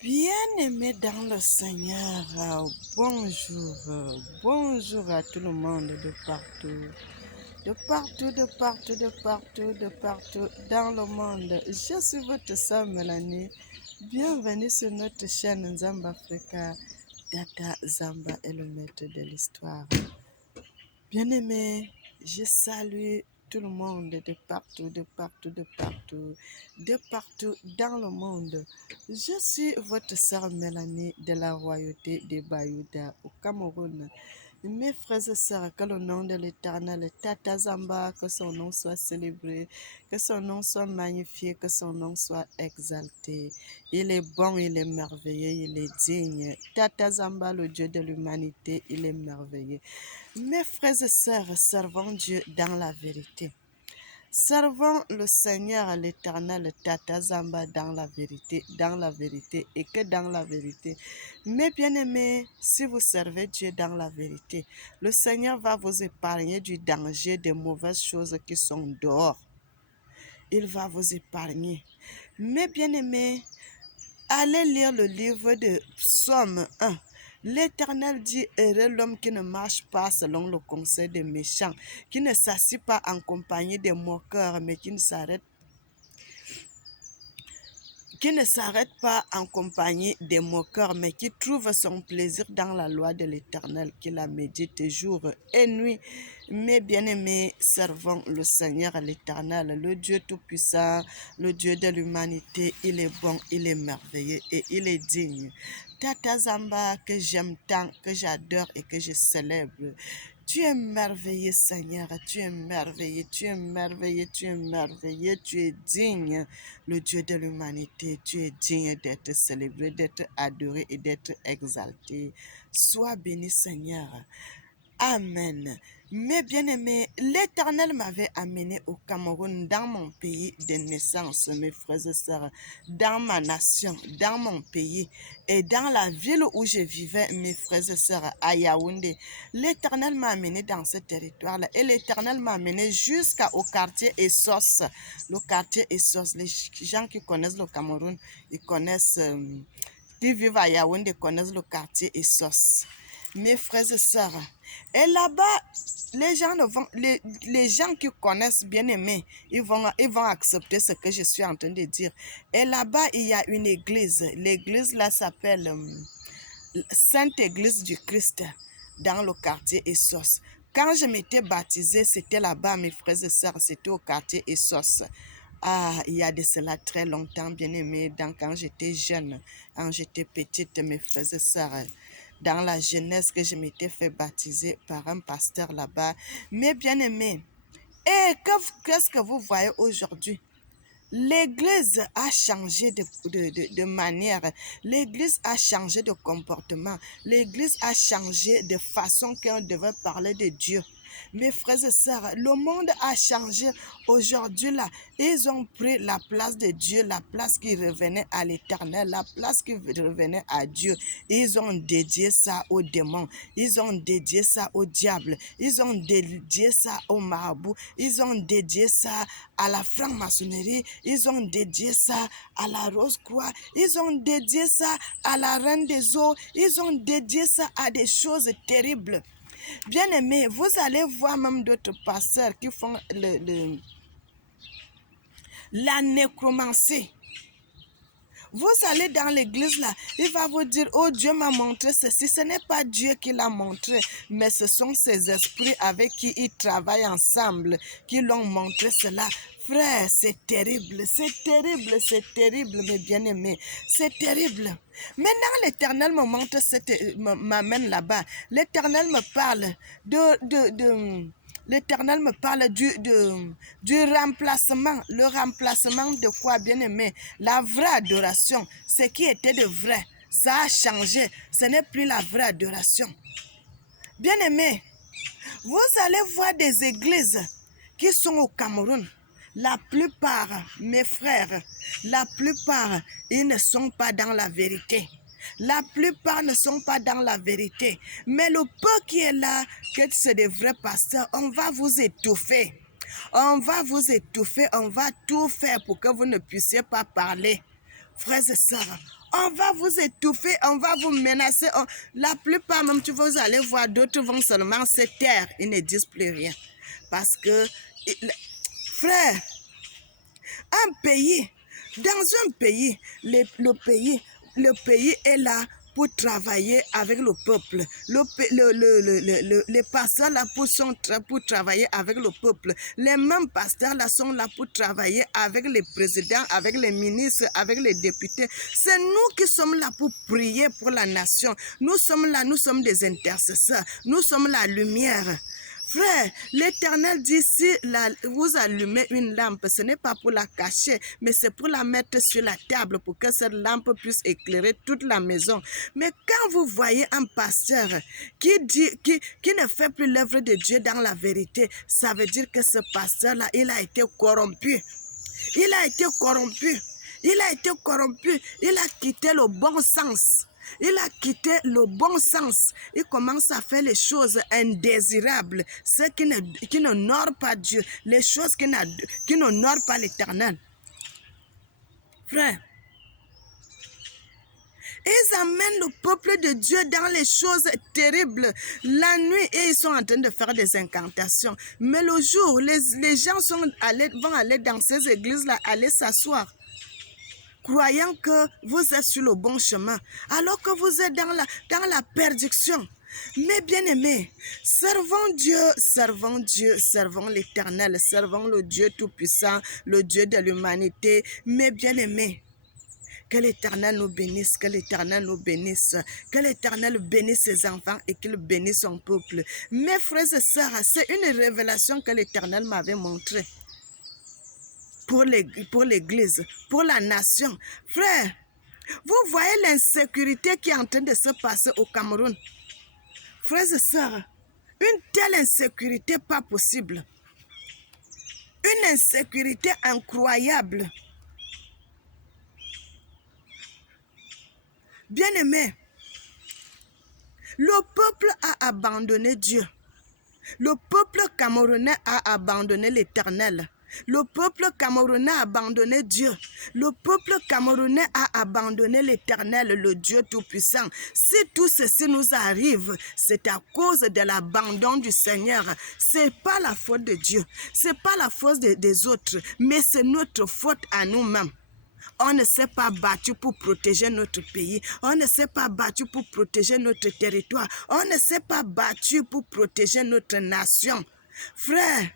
Bien-aimés dans le Seigneur, bonjour, bonjour à tout le monde de partout, de partout, de partout, de partout, de partout dans le monde. Je suis votre sœur Mélanie. Bienvenue sur notre chaîne Zamba Africa. Data Zamba est le maître de l'histoire. Bien-aimés, je salue tout le monde de partout, de partout, de partout, de partout dans le monde. Je suis votre sœur Mélanie de la royauté des Bayouda au Cameroun. Mes frères et sœurs, que le nom de l'Éternel, Tata Zamba, que son nom soit célébré, que son nom soit magnifié, que son nom soit exalté. Il est bon, il est merveilleux, il est digne. Tata Zamba, le Dieu de l'humanité, il est merveilleux. Mes frères et sœurs, servons Dieu dans la vérité. Servons le Seigneur, l'Éternel, Tata Zamba dans la vérité et que dans la vérité. Mes bien-aimés, si vous servez Dieu dans la vérité, le Seigneur va vous épargner du danger des mauvaises choses qui sont dehors. Il va vous épargner. Mes bien-aimés, allez lire le livre de Psaume 1. L'Éternel dit, heureux l'homme qui ne marche pas selon le conseil des méchants, qui ne s'assied pas en compagnie des moqueurs, mais qui ne s'arrête pas en compagnie des moqueurs, mais qui trouve son plaisir dans la loi de l'Éternel, qui la médite jour et nuit. Mes bien-aimés, servons le Seigneur l'Éternel, le Dieu Tout-Puissant, le Dieu de l'humanité. Il est bon, il est merveilleux et il est digne. Tata Zamba, que j'aime tant, que j'adore et que je célèbre. Tu es merveilleux, Seigneur, tu es merveilleux, tu es merveilleux, tu es merveilleux, tu es digne, le Dieu de l'humanité, tu es digne d'être célébré, d'être adoré et d'être exalté. Sois béni, Seigneur. Amen. Mes bien-aimés, l'Éternel m'avait amené au Cameroun, dans mon pays de naissance, mes frères et sœurs, dans ma nation, dans mon pays et dans la ville où je vivais, mes frères et sœurs, à Yaoundé. L'Éternel m'a amené dans ce territoire-là et l'Éternel m'a amené jusqu'au quartier Essos. Le quartier Essos, les gens qui connaissent le Cameroun, ils connaissent, qui vivent à Yaoundé connaissent le quartier Essos. Mes frères et sœurs, et là-bas, les gens qui connaissent bien aimé, ils vont accepter ce que je suis en train de dire. Et là-bas, il y a une église. L'église là s'appelle Sainte Église du Christ dans le quartier Essos. Quand je m'étais baptisée, c'était là-bas, mes frères et sœurs, c'était au quartier Essos. Ah, il y a de cela très longtemps, bien aimé, quand j'étais jeune, quand j'étais petite, mes frères et sœurs, dans la jeunesse que je m'étais fait baptiser par un pasteur là-bas. Mais bien aimé, et qu'est-ce que vous voyez aujourd'hui? L'église a changé de manière, l'église a changé de comportement, l'église a changé de façon qu'on devait parler de Dieu. Mes frères et sœurs, le monde a changé aujourd'hui là. Ils ont pris la place de Dieu, la place qui revenait à l'Éternel, la place qui revenait à Dieu. Ils ont dédié ça aux démons, ils ont dédié ça au diable, ils ont dédié ça au marabout, ils ont dédié ça à la franc-maçonnerie, ils ont dédié ça à la Rose-Croix, ils ont dédié ça à la Reine des Eaux, ils ont dédié ça à des choses terribles. Bien aimé, vous allez voir même d'autres pasteurs qui font la nécromancie. Vous allez dans l'église là, il va vous dire, oh Dieu m'a montré ceci. Ce n'est pas Dieu qui l'a montré, mais ce sont ces esprits avec qui ils travaillent ensemble qui l'ont montré cela. Frère, c'est terrible, mes bien-aimés, c'est terrible. Maintenant, l'Éternel me montre, m'amène là-bas. L'Éternel me parle L'Éternel me parle du remplacement. Le remplacement de quoi, bien-aimé? La vraie adoration, ce qui était de vrai, ça a changé. Ce n'est plus la vraie adoration. Bien-aimé, vous allez voir des églises qui sont au Cameroun. La plupart, mes frères, la plupart, ils ne sont pas dans la vérité. La plupart ne sont pas dans la vérité. Mais le peu qui est là, que c'est des vrais pasteurs, on va vous étouffer. On va vous étouffer, on va tout faire pour que vous ne puissiez pas parler. Frères et sœurs, On va vous étouffer, on va vous menacer. La plupart, même, vous allez voir, d'autres vont seulement se taire. Ils ne disent plus rien. Parce que, frère, un pays, dans un pays, le pays est là pour travailler avec le peuple. Les pasteurs là pour travailler avec le peuple. Les mêmes pasteurs là sont là pour travailler avec les présidents, avec les ministres, avec les députés. C'est nous qui sommes là pour prier pour la nation. Nous sommes là, nous sommes des intercesseurs. Nous sommes la lumière. Frère, l'Éternel dit, si vous allumez une lampe, ce n'est pas pour la cacher, mais c'est pour la mettre sur la table pour que cette lampe puisse éclairer toute la maison. Mais quand vous voyez un pasteur qui ne fait plus l'œuvre de Dieu dans la vérité, ça veut dire que ce pasteur-là, il a été corrompu. Il a été corrompu. Il a été corrompu. Il a quitté le bon sens. Il a quitté le bon sens. Il commence à faire les choses indésirables, ceux qui n'honorent pas Dieu, les choses qui n'honorent pas l'Éternel. Frère, ils amènent le peuple de Dieu dans les choses terribles. La nuit, et ils sont en train de faire des incantations. Mais le jour, les gens vont aller dans ces églises-là, aller s'asseoir, croyant que vous êtes sur le bon chemin, alors que vous êtes dans la perdition. Mais bien-aimés, servons Dieu, servons l'Éternel, servons le Dieu Tout-Puissant, le Dieu de l'humanité. Mais bien-aimés, que l'Éternel nous bénisse, que l'Éternel nous bénisse, que l'Éternel bénisse ses enfants et qu'il bénisse son peuple. Mes frères et sœurs, c'est une révélation que l'Éternel m'avait montrée. Pour l'Église, pour la nation. Frère, vous voyez l'insécurité qui est en train de se passer au Cameroun. Frères et sœurs, une telle insécurité pas possible. Une insécurité incroyable. Bien-aimé, le peuple a abandonné Dieu. Le peuple camerounais a abandonné l'Éternel. Le peuple camerounais a abandonné Dieu. Le peuple camerounais a abandonné l'Éternel, le Dieu Tout-Puissant. Si tout ceci nous arrive, c'est à cause de l'abandon du Seigneur. Ce n'est pas la faute de Dieu. Ce n'est pas la faute des autres, mais c'est notre faute à nous-mêmes. On ne s'est pas battu pour protéger notre pays. On ne s'est pas battu pour protéger notre territoire. On ne s'est pas battu pour protéger notre nation. Frère,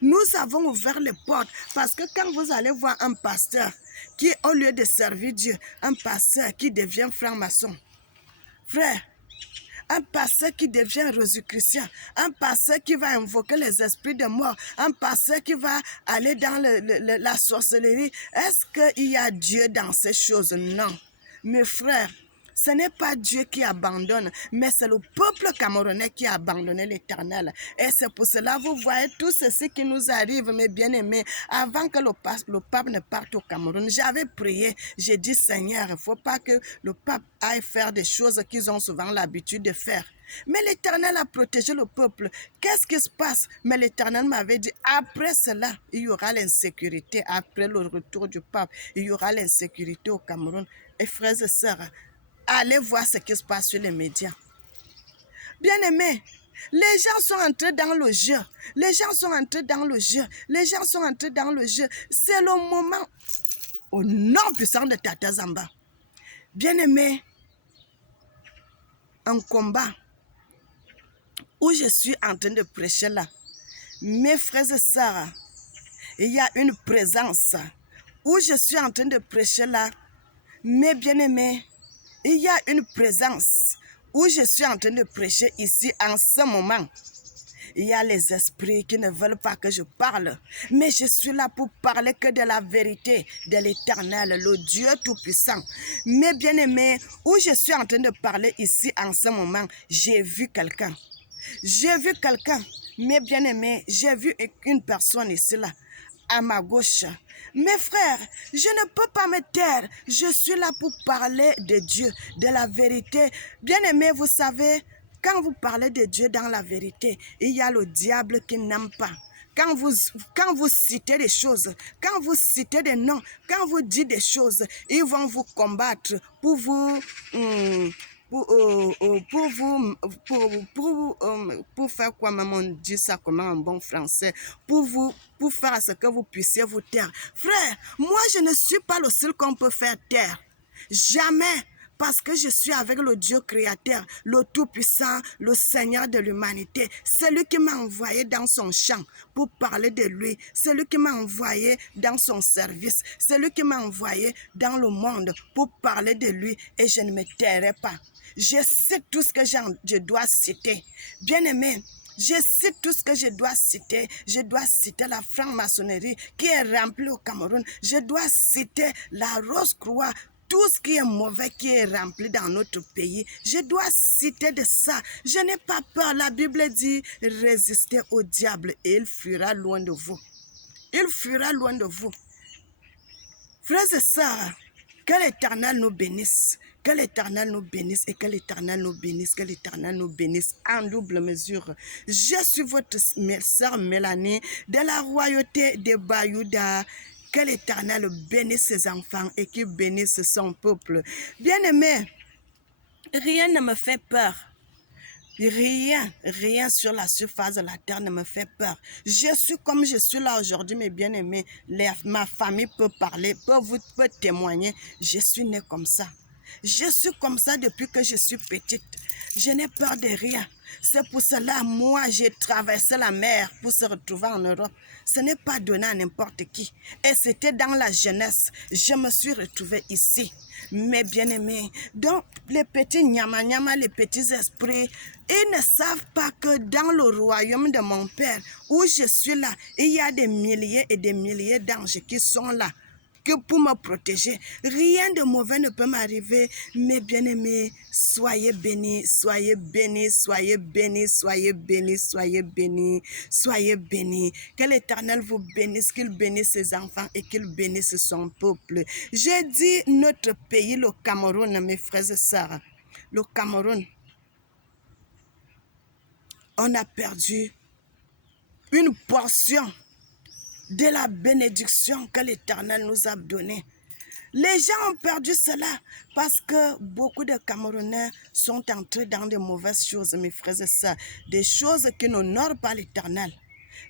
nous avons ouvert les portes parce que quand vous allez voir un pasteur qui, au lieu de servir Dieu, un pasteur qui devient franc-maçon, frère, un pasteur qui devient Jésus-Christien, un pasteur qui va invoquer les esprits de mort, un pasteur qui va aller dans la sorcellerie. Est-ce qu'il y a Dieu dans ces choses? Non. Mes frères, ce n'est pas Dieu qui abandonne, mais c'est le peuple camerounais qui a abandonné l'Éternel. Et c'est pour cela, vous voyez tout ceci qui nous arrive, mes bien-aimés. Avant que le pape ne parte au Cameroun, j'avais prié, j'ai dit, Seigneur, il ne faut pas que le pape aille faire des choses qu'ils ont souvent l'habitude de faire. Mais l'Éternel a protégé le peuple. Qu'est-ce qui se passe? Mais l'Éternel m'avait dit, après cela, il y aura l'insécurité. Après le retour du pape, il y aura l'insécurité au Cameroun. Et frères et sœurs, allez voir ce qui se passe sur les médias. Bien-aimés, les gens sont entrés dans le jeu. Les gens sont entrés dans le jeu. Les gens sont entrés dans le jeu. C'est le moment, au nom puissant de Tata Zamba. Bien-aimés, un combat où je suis en train de prêcher là. Mes frères et sœurs, il y a une présence où je suis en train de prêcher là. Mes bien-aimés, il y a une présence où je suis en train de prêcher ici en ce moment. Il y a les esprits qui ne veulent pas que je parle, mais je suis là pour parler que de la vérité de l'Éternel, le Dieu Tout-Puissant. Mes bien-aimés, où je suis en train de parler ici en ce moment, j'ai vu quelqu'un. J'ai vu quelqu'un, mes bien-aimés, j'ai vu une personne ici là, à ma gauche. Mes frères, je ne peux pas me taire. Je suis là pour parler de Dieu, de la vérité. Bien-aimés, vous savez, quand vous parlez de Dieu dans la vérité, il y a le diable qui n'aime pas quand vous citez des choses, quand vous citez des noms, quand vous dites des choses, ils vont vous combattre pour vous... pour faire quoi, même on dit ça comment en bon français, pour faire ce que vous puissiez vous taire. Frère, moi je ne suis pas le seul qu'on peut faire taire. Jamais. Parce que je suis avec le Dieu créateur, le Tout-Puissant, le Seigneur de l'humanité. C'est lui qui m'a envoyé dans son champ pour parler de lui. C'est lui qui m'a envoyé dans son service. C'est lui qui m'a envoyé dans le monde pour parler de lui. Et je ne me tairai pas. Je sais tout ce que je dois citer. Bien-aimé, je cite tout ce que je dois citer. Je dois citer la franc-maçonnerie qui est remplie au Cameroun. Je dois citer la Rose-Croix. Tout ce qui est mauvais, qui est rempli dans notre pays, je dois citer de ça. Je n'ai pas peur. La Bible dit, résistez au diable et il fuira loin de vous. Il fuira loin de vous. Frères et sœurs, que l'Éternel nous bénisse. Que l'Éternel nous bénisse et que l'Éternel nous bénisse. Que l'Éternel nous bénisse en double mesure. Je suis votre sœur Mélanie de la royauté de Bayouda. Que l'Éternel bénisse ses enfants et qu'il bénisse son peuple. Bien-aimé, rien ne me fait peur. Rien sur la surface de la terre ne me fait peur. Je suis comme je suis là aujourd'hui, mes bien-aimés. Ma famille peut parler, peut témoigner. Je suis née comme ça. Je suis comme ça depuis que je suis petite. Je n'ai peur de rien. C'est pour cela, moi, j'ai traversé la mer pour se retrouver en Europe. Ce n'est pas donné à n'importe qui. Et c'était dans la jeunesse. Je me suis retrouvée ici. Mes bien-aimés, donc les petits nyama, les petits esprits, ils ne savent pas que dans le royaume de mon Père, où je suis là, il y a des milliers et des milliers d'anges qui sont là. Que pour me protéger, rien de mauvais ne peut m'arriver. Mes bien-aimés, soyez bénis, soyez bénis, soyez bénis, soyez bénis, soyez bénis, soyez bénis. Que l'Éternel vous bénisse, qu'il bénisse ses enfants et qu'il bénisse son peuple. J'ai dit notre pays, le Cameroun, mes frères et sœurs, le Cameroun, on a perdu une portion de la bénédiction que l'Éternel nous a donnée. Les gens ont perdu cela parce que beaucoup de Camerounais sont entrés dans de mauvaises choses, mes frères et sœurs, des choses qui n'honorent pas l'Éternel.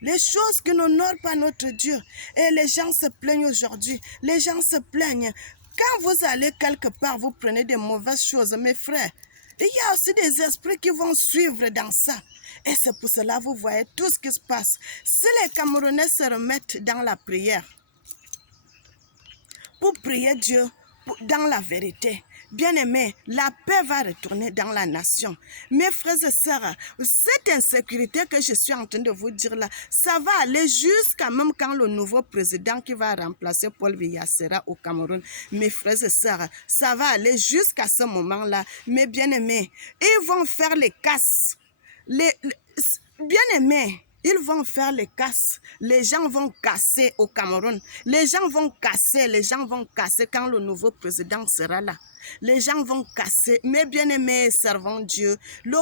Les choses qui n'honorent pas notre Dieu. Et les gens se plaignent aujourd'hui. Les gens se plaignent. Quand vous allez quelque part, vous prenez de mauvaises choses, mes frères. Il y a aussi des esprits qui vont suivre dans ça. Et c'est pour cela que vous voyez tout ce qui se passe. Si les Camerounais se remettent dans la prière, pour prier Dieu dans la vérité, bien-aimés, la paix va retourner dans la nation. Mes frères et sœurs, cette insécurité que je suis en train de vous dire là, ça va aller jusqu'à même quand le nouveau président qui va remplacer Paul Biya sera au Cameroun. Mes frères et sœurs, ça va aller jusqu'à ce moment-là. Mes bien-aimés, ils vont faire les casses. Bien-aimés, ils vont faire les casses. Les gens vont casser au Cameroun. Les gens vont casser quand le nouveau président sera là. Les gens vont casser. Mes bien-aimés, servons Dieu. Le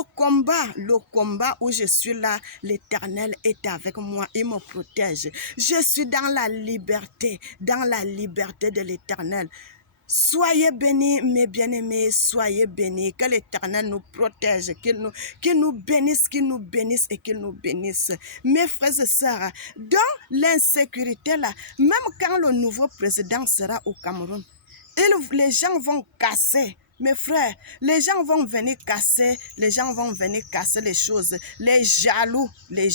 combat où je suis là, l'Éternel est avec moi. Il me protège. Je suis dans la liberté de l'Éternel. Soyez bénis, mes bien-aimés, soyez bénis. Que l'Éternel nous protège, qu'il nous bénisse et qu'il nous bénisse. Mes frères et sœurs, dans l'insécurité là, même quand le nouveau président sera au Cameroun, les gens vont casser. Mes frères, les gens vont venir casser les choses. Les jaloux, mes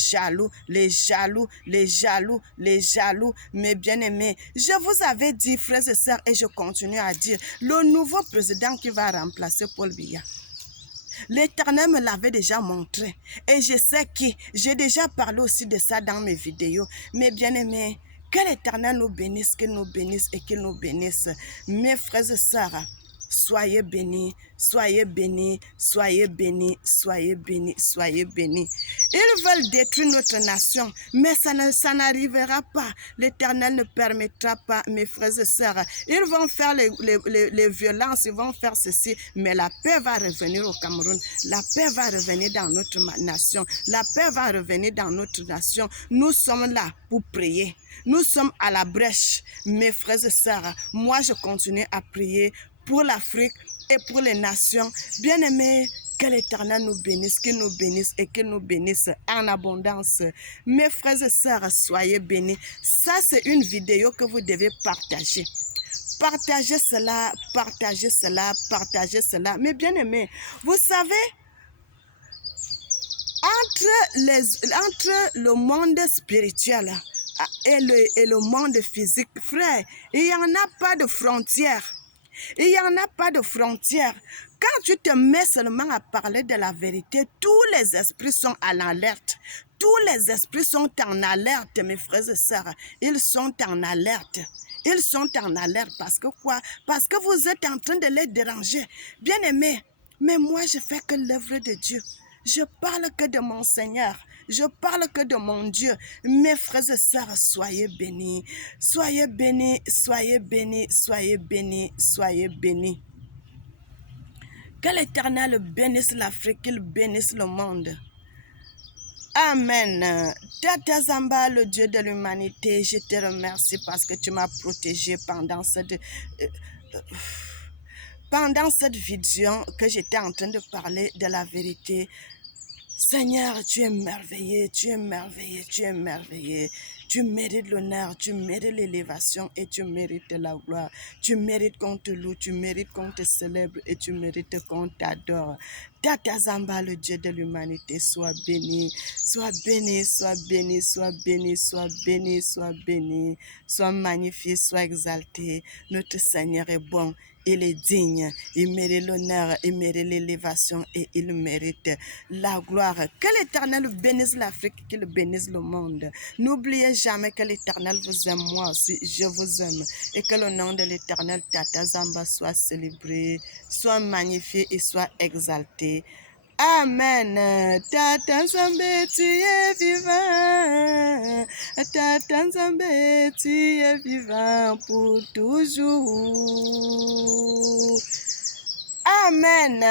bien-aimés. Je vous avais dit, frères et sœurs, et je continue à dire, le nouveau président qui va remplacer Paul Biya, l'Éternel me l'avait déjà montré. Et je sais qui, j'ai déjà parlé aussi de ça dans mes vidéos. Mes bien-aimés, que l'Éternel nous bénisse, qu'il nous bénisse et qu'il nous bénisse. Mes frères et sœurs, Soyez bénis, soyez bénis, soyez bénis, soyez bénis, soyez bénis. Ils veulent détruire notre nation, mais ça n'arrivera pas. L'Éternel ne permettra pas, mes frères et sœurs. Ils vont faire les violences, ils vont faire ceci, mais la paix va revenir au Cameroun. La paix va revenir dans notre nation. La paix va revenir dans notre nation. Nous sommes là pour prier. Nous sommes à la brèche, mes frères et sœurs. Moi, je continue à prier pour l'Afrique et pour les nations. Bien-aimés, que l'Éternel nous bénisse, qu'il nous bénisse et qu'il nous bénisse en abondance. Mes frères et sœurs, soyez bénis. Ça, c'est une vidéo que vous devez partager. Partagez cela, partagez cela, partagez cela. Mais bien-aimés, vous savez, entre le monde spirituel et le monde physique, frère, il n'y en a pas de frontières. Il n'y en a pas de frontières. Quand tu te mets seulement à parler de la vérité, tous les esprits sont en alerte. Tous les esprits sont en alerte, mes frères et sœurs. Ils sont en alerte. Ils sont en alerte parce que quoi? Parce que vous êtes en train de les déranger. Bien-aimés, mais moi je fais que l'œuvre de Dieu. Je parle que de mon Seigneur. Je parle que de mon Dieu. Mes frères et sœurs, soyez bénis. Soyez bénis, soyez bénis, soyez bénis, soyez bénis. Que l'Éternel bénisse l'Afrique, qu'il bénisse le monde. Amen. Tata Zamba, le Dieu de l'humanité, je te remercie parce que tu m'as protégé pendant cette vision que j'étais en train de parler de la vérité. Seigneur, tu es merveilleux, tu es merveilleux, tu es merveilleux. Tu mérites l'honneur, tu mérites l'élévation et tu mérites la gloire. Tu mérites qu'on te loue, tu mérites qu'on te célèbre et tu mérites qu'on t'adore. Tata Zamba, le Dieu de l'humanité, sois béni, sois béni, sois béni, sois béni, sois béni, sois béni, sois magnifié, sois exalté. Notre Seigneur est bon. Il est digne, il mérite l'honneur, il mérite l'élévation et il mérite la gloire. Que l'Éternel bénisse l'Afrique, qu'il bénisse le monde. N'oubliez jamais que l'Éternel vous aime, moi aussi, je vous aime. Et que le nom de l'Éternel, Tata Zamba, soit célébré, soit magnifié et soit exalté. Amen. Tata Nzambe, tu es vivant. Tata Nzambe, tu es vivant pour toujours. Amen.